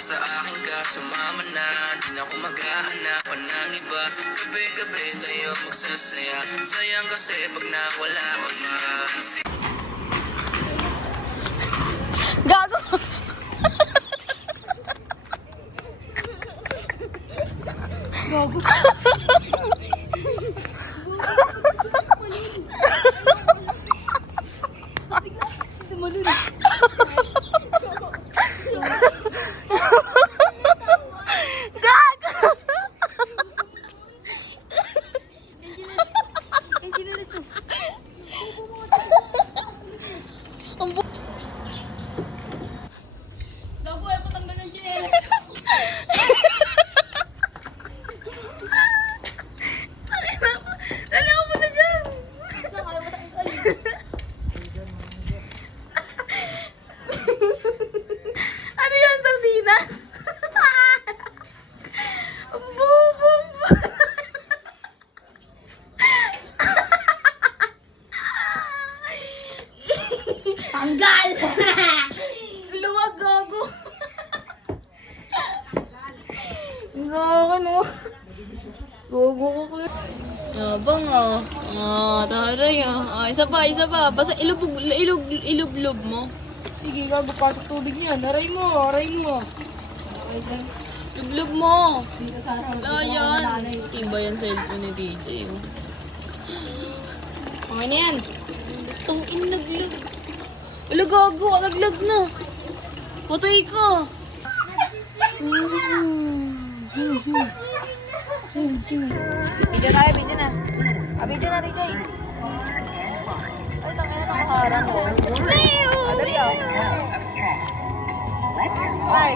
sa akin ka, sumama na. Di na ako maghahanapan ng iba. Gabi-gabi tayo magsasaya. Sayang kasi pag nawala ka na. Gago! Gago! Ano yan, sardinas? Tanggal! Luwag, gago! Sa akin, oh. Gogo ko ko. Abang, oh. Taray, oh. Isa pa. Basta ilog-lob mo. Sige, gago, pasok tubig niyan. Aray mo. Ilog mo. Dito sa harap. Wala yan. Iba yan cellphone ni DJ, oh. Okay na yan. Itong inaglag. Wala, gago. Naglag na. Patay ka. Video na. Video na, DJ. Ay, tangin na nakaharang ko. Dali, oh. Ay.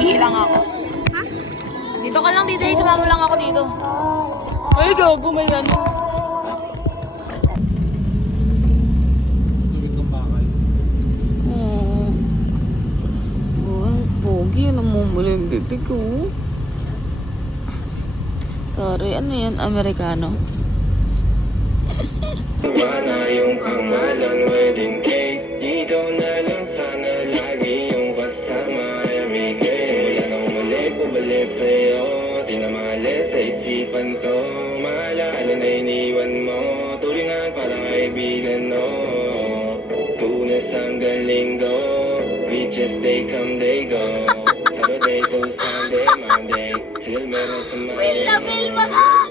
Iilang ako. Ha? Dito ka lang, DJ. Sumama lang ako dito. Ay, gago, may ano. Pogi, alam mo muli yung bibig ko. Sorry, ano yan? Amerikano? Wala yung kamalang wedding cake. Ikaw na lang sana lagi yung kasama. Everyday wala kang bumalik sa'yo. Di na maalis sa isipan ko. Maalala na iniwan mo. Tulingan parang kaibigan mo. Tunas hanggang linggo. Beaches they come they go. Saturday to Sunday, Monday till meron sa Monday.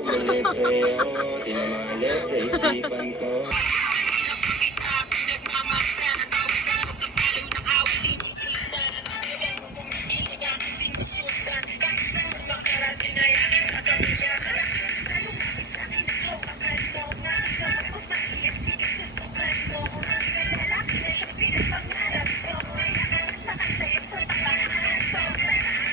Balik sa'yo, di na maalis sa isipan ko.